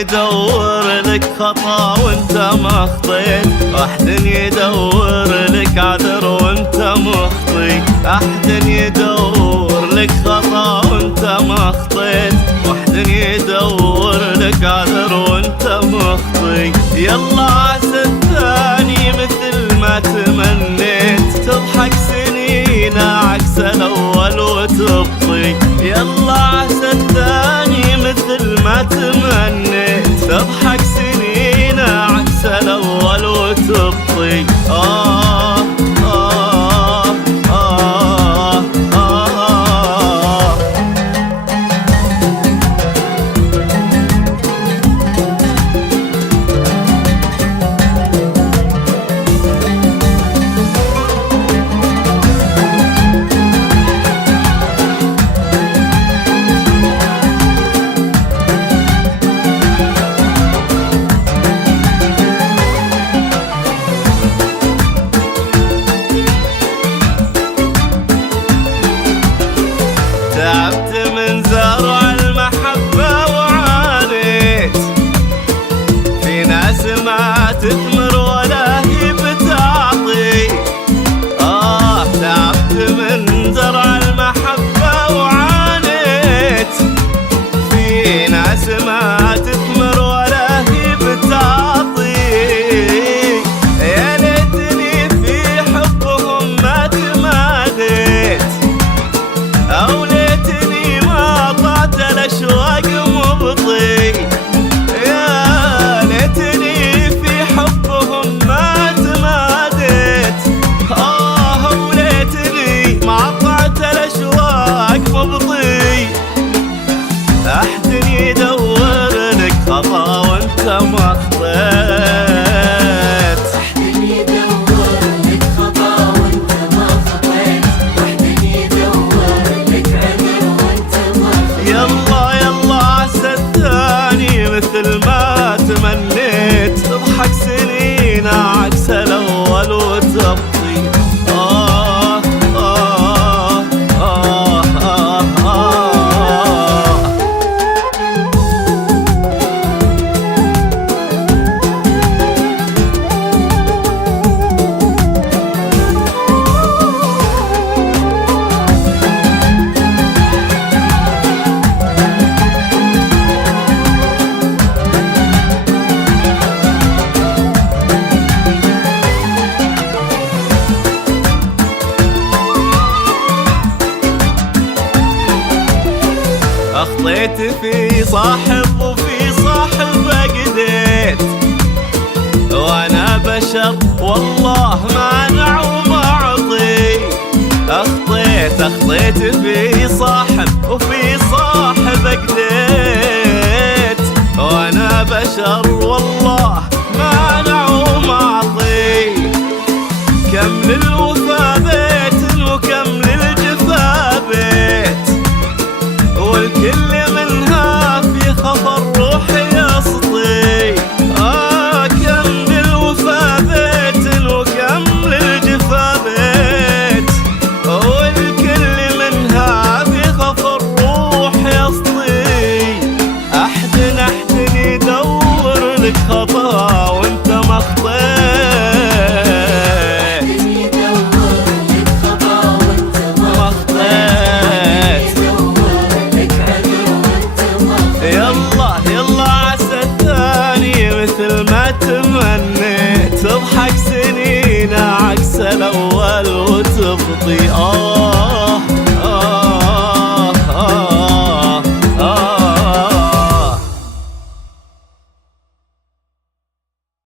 يدور لك خطا وانت ما خطيت، احد يدور لك عذر وانت مخطي، احد يدور لك خطا وانت ما خطيت، واحد يدور لك عذر وانت مخطي. يلا عسى الثاني مثل ما تمنيت، تضحك سنين عكس الاول وتبطي. يلا عسى الثاني مثل ما تمنيت، تضحك سنين عكس الاول وتبطي. تعبت من زرع المحبة وعانيت، في ناس ما تثمر ولا هي بتعطي. تعبت من زرع المحبة وعانيت، في ناس ما تثمر ولا هي بتعطي. يا ليتني في حبهم ما تماديت، أو الأشواق مبطي. يا ليتني في حبهم ما تماديت، وليتني ما قطعت الأشواق مبطي. أحد يدور لك خطا وانت ما خطيت، مثل ما تمنيت، تضحك سنين عكس الاول وتبطي. أخطيت في صاحب وفي صاحب قديت، وأنا بشر والله مانع وما أعطي. أخطيت في صاحب وفي صاحب قديت، وأنا بشر والله مانع وما أعطي. كم للوفا بيت وكم للجفا بيت، والكل منها في خطر روحي يسطي. كم للوفا بيت وكم للجفا بيت، والكل منها في خطر روحي يسطي. أحد يدور لك خطا وانت ما خطيت، مثل ما تمنيت، تضحك سنين عكس الأول وتبطي.